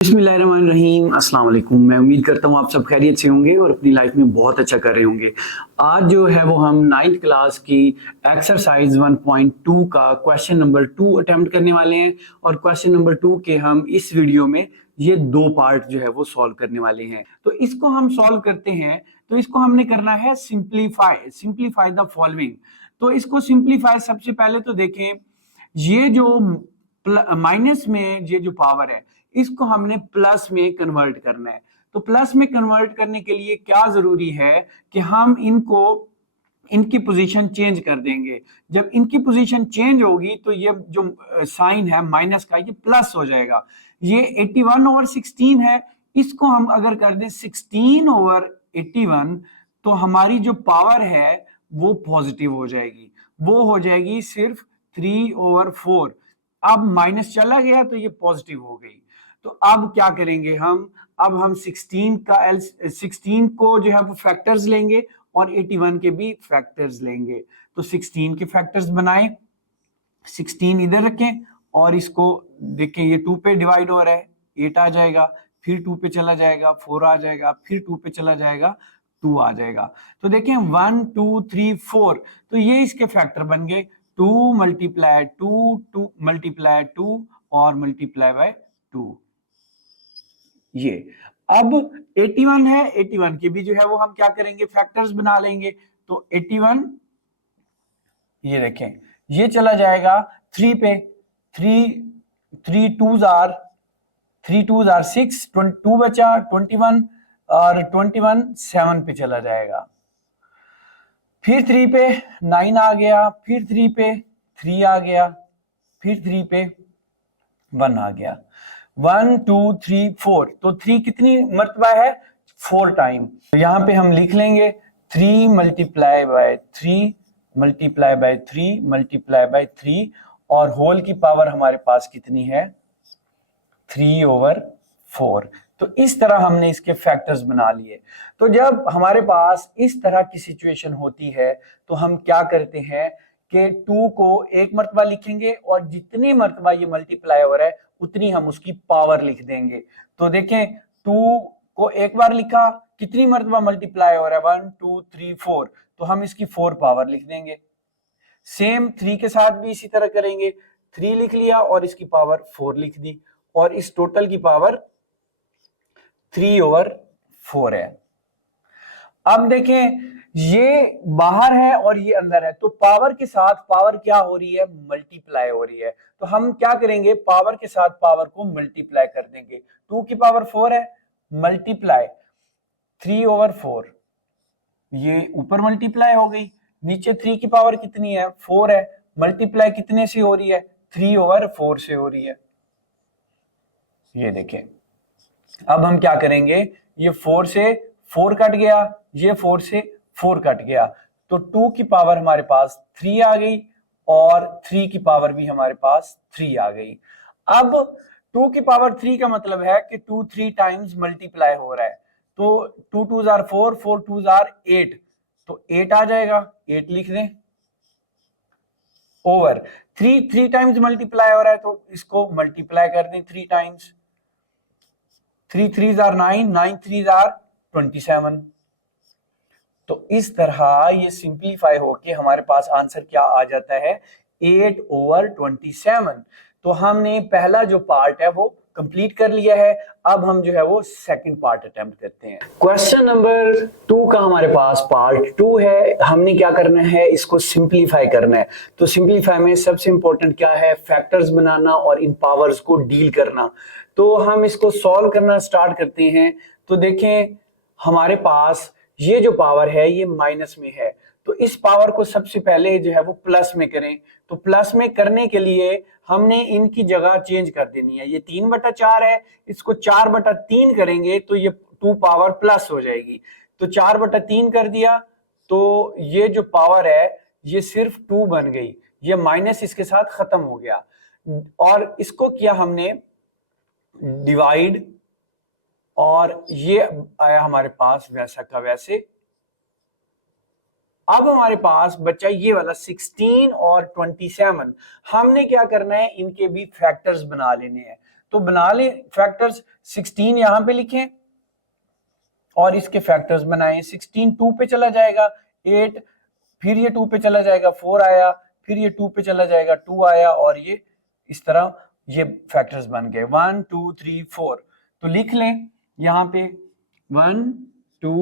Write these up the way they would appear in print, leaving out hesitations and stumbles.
बिस्मिल्लाहिर्रहमानिर्रहीम अस्सलाम वालेकुम। मैं उम्मीद करता हूँ आप सब खैरियत से होंगे और अपनी लाइफ में बहुत अच्छा कर रहे होंगे। आज जो है वो हम 9th क्लास की एक्सरसाइज 1.2 का क्वेश्चन नंबर 2 अटेम्प्ट करने वाले हैं और क्वेश्चन नंबर 2 के हम इस वीडियो में ये दो पार्ट जो है वो सॉल्व करने वाले हैं। तो इसको हम सॉल्व करते हैं तो इसको हमने करना है सिंप्लीफाई द फॉलोइंग। तो इसको सिंप्लीफाई सबसे पहले तो देखें, ये जो माइनस में ये जो पावर है इसको हमने प्लस में कन्वर्ट करना है। तो प्लस में कन्वर्ट करने के लिए क्या जरूरी है कि हम इनकी पोजीशन चेंज कर देंगे। जब इनकी पोजीशन चेंज होगी तो ये जो साइन है माइनस का ये प्लस हो जाएगा। ये 81/16 है, इसको हम अगर कर दें 16/81 तो हमारी जो पावर है वो पॉजिटिव हो जाएगी, वो हो जाएगी सिर्फ 3/4। अब माइनस चला गया तो ये पॉजिटिव हो गई। तो अब क्या करेंगे अब हम 16 को जो है वो फैक्टर्स लेंगे और 81 के भी फैक्टर्स लेंगे। तो 16 के फैक्टर्स बनाएं, 16 इधर रखें और इसको देखें ये 2 पे डिवाइड हो रहा है, 8 आ जाएगा, फिर 2 पे चला जाएगा 4 आ जाएगा, फिर 2 पे चला जाएगा 2 आ जाएगा। तो देखें 1 2 3 4 तो ये इसके फैक्टर बन गए 2 मल्टीप्लाई 2 मल्टीप्लाई 2 और मल्टीप्लाई बाय 2। ये अब 81 है, 81 के भी जो है वो हम क्या करेंगे फैक्टर्स बना लेंगे। तो 81 ये देखें ये चला जाएगा 3 पे, 3 2s आर 6, 2 बचा 21 और 21 7 पे चला जाएगा, फिर 3 पे 9 आ गया, फिर 3 पे 3 आ गया, फिर 3 पे 1 आ गया। 1 2 3 4 तो 3 कितनी मर्तबा है 4 टाइम। तो यहाँ पे हम लिख लेंगे 3 multiply by 3 multiply by 3 multiply by 3 और होल की पावर हमारे पास कितनी है 3/4। तो इस तरह हमने इसके फैक्टर्स बना लिए। तो जब हमारे पास इस तरह की सिचुएशन होती है तो हम क्या करते हैं कि 2 को एक मर्तबा लिखेंगे और जितनी मर्तबा ये मल्टीप्लाई हो रहा है उतनी हम उसकी पावर लिख देंगे। तो देखें 2 को एक बार लिखा, कितनी मर्तबा मल्टीप्लाई हो रहा है 1 2 3 4 तो हम इसकी 4 पावर लिख देंगे। सेम 3 के साथ भी इसी तरह करेंगे, 3 लिख लिया और इसकी पावर 4 लिख दी और इस टोटल की पावर 3/4 है। अब देखें ये बाहर है और ये अंदर है तो पावर के साथ पावर क्या हो रही है मल्टीप्लाई हो रही है। तो हम क्या करेंगे पावर के साथ पावर को मल्टीप्लाई कर देंगे। 2 की पावर 4 है मल्टीप्लाई 3/4, ये ऊपर मल्टीप्लाई हो गई, नीचे 3 की पावर कितनी है 4 है, मल्टीप्लाई कितने से हो रही है 3/4 से हो रही है। ये देखें अब हम क्या करेंगे ये 4 से 4 कट गया, ये 4 से 4 कट गया तो 2 की पावर हमारे पास 3 आ गई और 3 की पावर भी हमारे पास 3 आ गई। अब 2 की पावर 3 का मतलब है कि 2 3 टाइम्स मल्टीप्लाई हो रहा है। तो 2 2s आर 4 4 2s आर 8 तो 8 आ जाएगा, 8 लिख दें ओवर 3 टाइम्स मल्टीप्लाई हो रहा है तो इसको मल्टीप्लाई कर दें 3 times. 3 3s are 9 9 3s are 27। तो इस तरह ये सिंप्लीफाई होके हमारे पास आंसर क्या आ जाता है 8/27। तो हमने पहला जो पार्ट है वो कंप्लीट कर लिया है। अब हम जो है वो सेकंड पार्ट अटेम्प्ट करते हैं। क्वेश्चन नंबर 2 का हमारे पास पार्ट 2 है। हमने क्या करना है इसको सिंप्लीफाई करना है। तो सिंप्लीफाई में सबसे इंपॉर्टेंट क्या है फैक्टर्स बनाना और इन पावर्स को डील करना। तो हम इसको सॉल्व करना स्टार्ट करते हैं। तो देखें हमारे पास ये जो पावर है ये माइनस में है तो इस पावर को सबसे पहले जो है वो प्लस में करें। तो प्लस में करने के लिए हमने इनकी जगह चेंज कर देनी है। ये 3/4 है, इसको 4/3 करेंगे तो ये 2 पावर प्लस हो जाएगी। तो 4/3 कर दिया तो ये जो पावर है ये सिर्फ 2 बन गई, ये माइनस इसके साथ खत्म हो गया और इसको किया हमने डिवाइड और ये आया हमारे पास वैसा का वैसे। अब हमारे पास बचा ये वाला 16 और 27। हमने क्या करना है इनके भी फैक्टर्स बना लेने हैं। तो बना ले फैक्टर्स। 16 यहां पे लिखें और इसके फैक्टर्स बनाएं। 16 2 पे चला जाएगा 8, फिर ये 2 पे चला जाएगा 4 आया, फिर ये 2 पे चला जाएगा 2 आया, और ये इस तरह ये फैक्टर्स बन गए 1 2 3 4। तो लिख लें यहां पे 1 2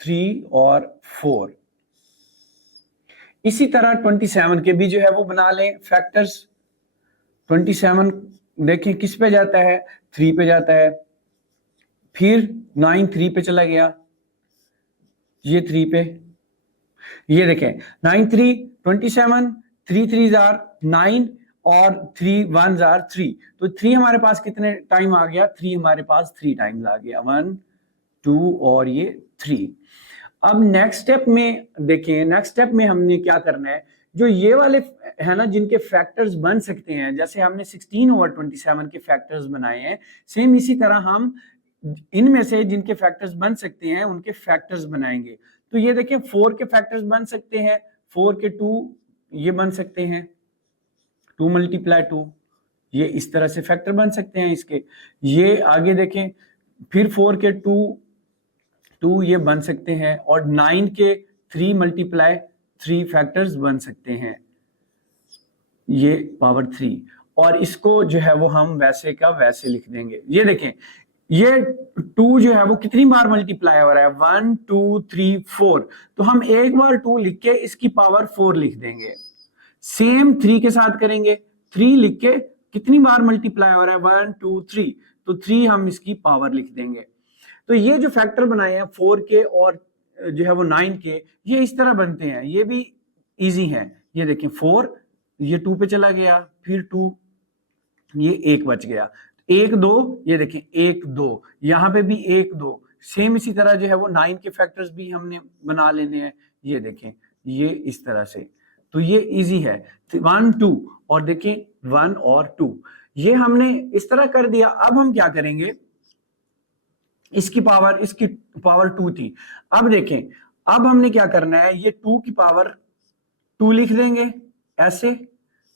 3 और 4। इसी तरह 27 के भी जो है वो बना लें फैक्टर्स। 27 देखें किस पे जाता है, 3 पे जाता है, फिर 9 3 पे चला गया, ये 3 पे, ये देखें 9 3 27, 3 3 आर 9 और 3 1 आर 3। तो 3 हमारे पास कितने टाइम आ गया, 3 हमारे पास 3 टाइम्स आ गया, 1 2 और ये 3। अब नेक्स्ट स्टेप में देखें, नेक्स्ट स्टेप में हमने क्या करना है, जो ये वाले है ना जिनके फैक्टर्स बन सकते हैं, जैसे हमने 16 ओवर 27 के फैक्टर्स बनाए हैं, सेम इसी तरह हम इनमें से जिनके फैक्टर्स बन सकते हैं उनके फैक्टर्स बनाएंगे। तो ये देखिए 4 के फैक्टर्स बन सकते हैं, 4 के 2 ये बन सकते हैं, 2 मल्टीप्लाई 2, ये इस तरह से फैक्टर बन सकते हैं इसके। ये आगे देखें, फिर 4 के 2 ये बन सकते हैं, और 9 के 3 मल्टीप्लाई 3 फैक्टर्स बन सकते हैं, ये पावर 3। और इसको जो है वो हम वैसे का वैसे लिख देंगे। ये देखें ये 2 जो है वो कितनी बार मल्टीप्लाई हो रहा है, 1 2 3 4। तो हम एक बार 2 लिख के इसकी पावर 4 लिख देंगे। सेम 3 के साथ करेंगे, 3 लिख के कितनी बार मल्टीप्लाई हो रहा है, 1 2 3, तो 3 हम इसकी पावर लिख देंगे। तो ये जो फैक्टर बनाए हैं 4 के और जो है वो 9 के, ये इस तरह बनते हैं, ये भी इजी है। ये देखें 4 ये 2 पे चला गया, फिर 2 ये 1 बच गया, 1 2, ये देखें 1 2, यहां पे भी 1 2। सेम इसी तरह जो है वो 9 के फैक्टर्स भी हमने बना लेने हैं। ये देखें ये इस तरह से, तो ये इजी है 1 2, और देखें 1 और 2 ये हमने इस तरह कर दिया। अब हम क्या करेंगे, इसकी पावर 2 थी, अब देखें अब हमने क्या करना है, ये 2 की पावर 2 लिख देंगे ऐसे,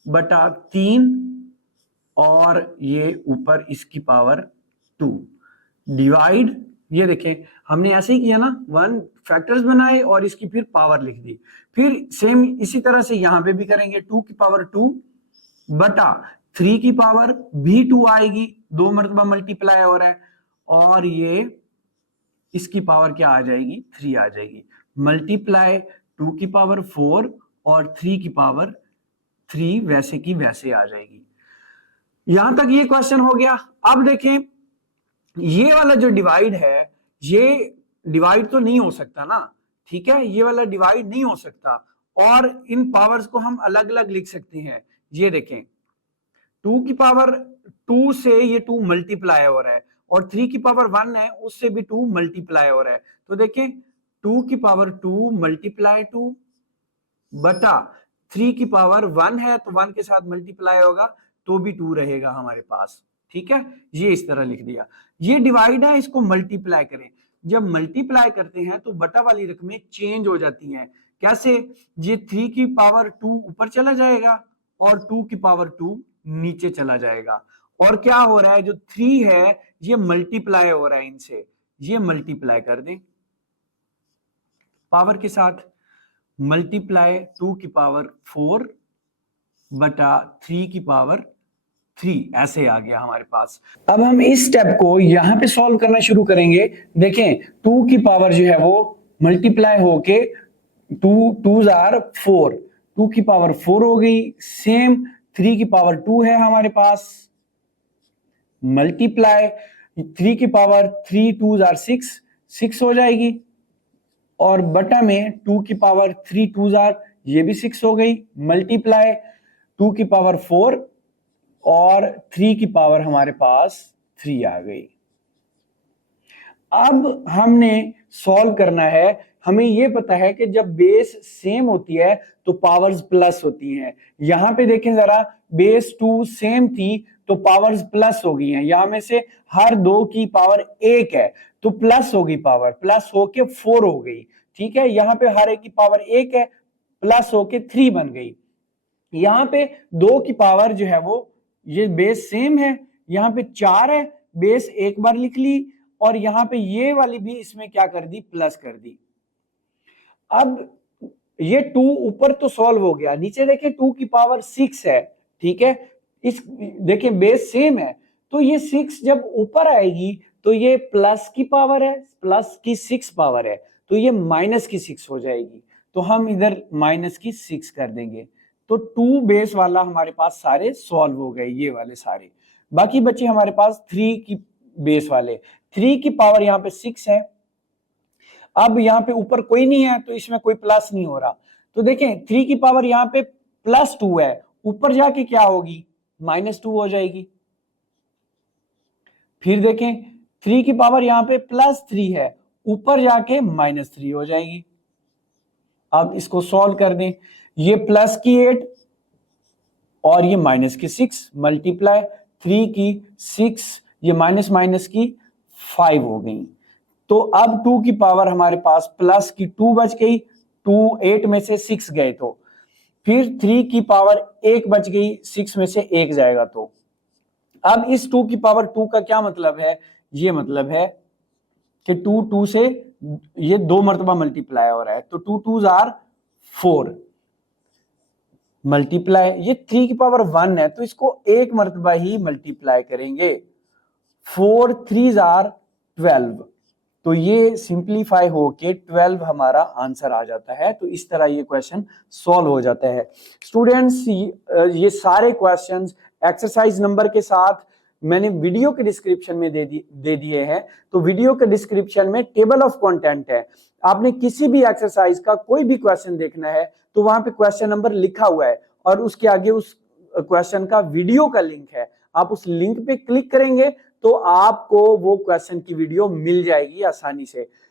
बटा 3, और ये ऊपर इसकी पावर 2 डिवाइड। ये देखें हमने ऐसे ही किया ना, 1 फैक्टर्स बनाए और इसकी फिर पावर लिख दी। फिर सेम इसी तरह से यहां पे भी करेंगे, 2 की पावर 2 बटा 3 की पावर भी 2 आएगी, 2 मरतबा मल्टीप्लाई हो रहा है, और ये इसकी पावर क्या आ जाएगी, 3 आ जाएगी, मल्टीप्लाई 2 की पावर 4 और 3 की पावर 3 वैसे की वैसे आ जाएगी। यहां तक ये क्वेश्चन हो गया। अब देखें ये वाला जो डिवाइड है, ये डिवाइड तो नहीं हो सकता ना, ठीक है, ये वाला डिवाइड नहीं हो सकता, और इन पावर्स को हम अलग अलग लिख सकते हैं। ये देखें 2 की पावर 2 से ये 2 मल्टीप्लाई हो रहा है, और 3 की पावर 1 है उससे भी 2 मल्टीप्लाई हो रहा है। तो देखें 2 की पावर 2 मल्टीप्लाई 2 बटा 3 की पावर 1 है, तो 1 के साथ मल्टीप्लाई होगा तो भी 2 रहेगा हमारे पास, ठीक है, ये इस तरह लिख दिया। ये डिवाइड है, इसको मल्टीप्लाई करें। जब मल्टीप्लाई करते हैं तो बटा वाली रकमें चेंज हो जाती हैं। कैसे, ये 3 की पावर 2 ऊपर चला जाएगा और 2 की पावर 2 नीचे चला जाएगा, और क्या हो रहा है, जो 3 है ये मल्टीप्लाई हो रहा है इनसे, ये मल्टीप्लाई कर दें पावर के साथ, मल्टीप्लाई 2 की पावर 4 बटा 3 की पावर 3, ऐसे आ गया हमारे पास। अब हम इस स्टेप को यहां पे सॉल्व करना शुरू करेंगे। देखें 2 की पावर जो है वो मल्टीप्लाई होके 2 2 आर 4, 2 की पावर 4 हो गई, सेम 3 की पावर 2 है हमारे पास, मल्टीप्लाई 3 की पावर 3 2 आर 6 हो जाएगी, और बटा में 2 की पावर 3 2 आर ये भी 6 हो गई, मल्टीप्लाई 2 की पावर 4 और 3 की पावर हमारे पास 3 आ गई। अब हमने सॉल्व करना है। हमें यह पता है कि जब बेस सेम होती है तो पावर्स प्लस होती हैं। यहां पे देखें जरा, बेस 2 सेम थी तो पावर्स प्लस हो गई हैं, यहां में से हर 2 की पावर 1 है तो प्लस होगी, पावर प्लस होके 4 हो गई, ठीक है। यहां पे हर एक की पावर 1 है, प्लस होके 3 बन गई। यहां पे 2 की पावर जो है वो, ये बेस सेम है, यहाँ पे 4 है, बेस एक बार लिख ली, और यहाँ पे ये वाली भी इसमें क्या कर दी, प्लस कर दी। अब ये 2 ऊपर तो सॉल्व हो गया, नीचे देखें 2 की पावर 6 है, ठीक है, इस देखें बेस सेम है, तो ये 6 जब ऊपर आएगी तो ये प्लस की पावर है, प्लस की 6 पावर है, तो ये माइनस की 6 हो जाएगी, तो हम इधर माइनस की 6 कर देंगे। तो 2 बेस वाला हमारे पास सारे सॉल्व हो गए, ये वाले सारे। बाकी बचे हमारे पास 3 की बेस वाले। 3 की पावर यहाँ पे 6 है, अब यहाँ पे ऊपर कोई नहीं है तो इसमें कोई प्लस नहीं हो रहा, तो देखें 3 की पावर यहाँ पे +2 है, ऊपर जाके क्या होगी, -2 हो जाएगी। फिर देखें 3 की पावर यहाँ पे +3 है, ऊपर जाके -3 हो जाएगी। अब इसको सॉल्व कर दें, ये प्लस की 8 और ये माइनस की 6 मल्टीप्लाई 3 की 6, ये माइनस माइनस की 5 हो गई। तो अब 2 की पावर हमारे पास प्लस की 2 बच गई, 2 8 में से 6 गए, तो फिर 3 की पावर 1 बच गई, 6 में से 1 जाएगा। तो अब इस 2 की पावर 2 का क्या मतलब है, ये मतलब है कि 2 से ये 2 मरतबा मल्टीप्लाई हो रहा है, तो 2 2s आर 4 मल्टीप्लाई, ये 3 की पावर 1 है तो इसको 1 मरतबा ही मल्टीप्लाई करेंगे, 4 3s आर 12, तो ये सिंप्लीफाई होके 12 हमारा आंसर आ जाता है। तो इस तरह ये क्वेश्चन सॉल्व हो जाता है। स्टूडेंट्स, ये सारे क्वेश्चंस एक्सरसाइज नंबर के साथ मैंने वीडियो के डिस्क्रिप्शन में दे दिए हैं, तो वीडियो के डिस्क्रिप्शन में टेबल ऑफ कंटेंट है, आपने किसी भी एक्सरसाइज का कोई भी क्वेश्चन देखना है तो वहां पे क्वेश्चन नंबर लिखा हुआ है और उसके आगे उस क्वेश्चन का वीडियो का लिंक है, आप उस लिंक पे क्लिक करेंगे तो आपको वो क्वेश्चन की वीडियो मिल जाएगी आसानी से।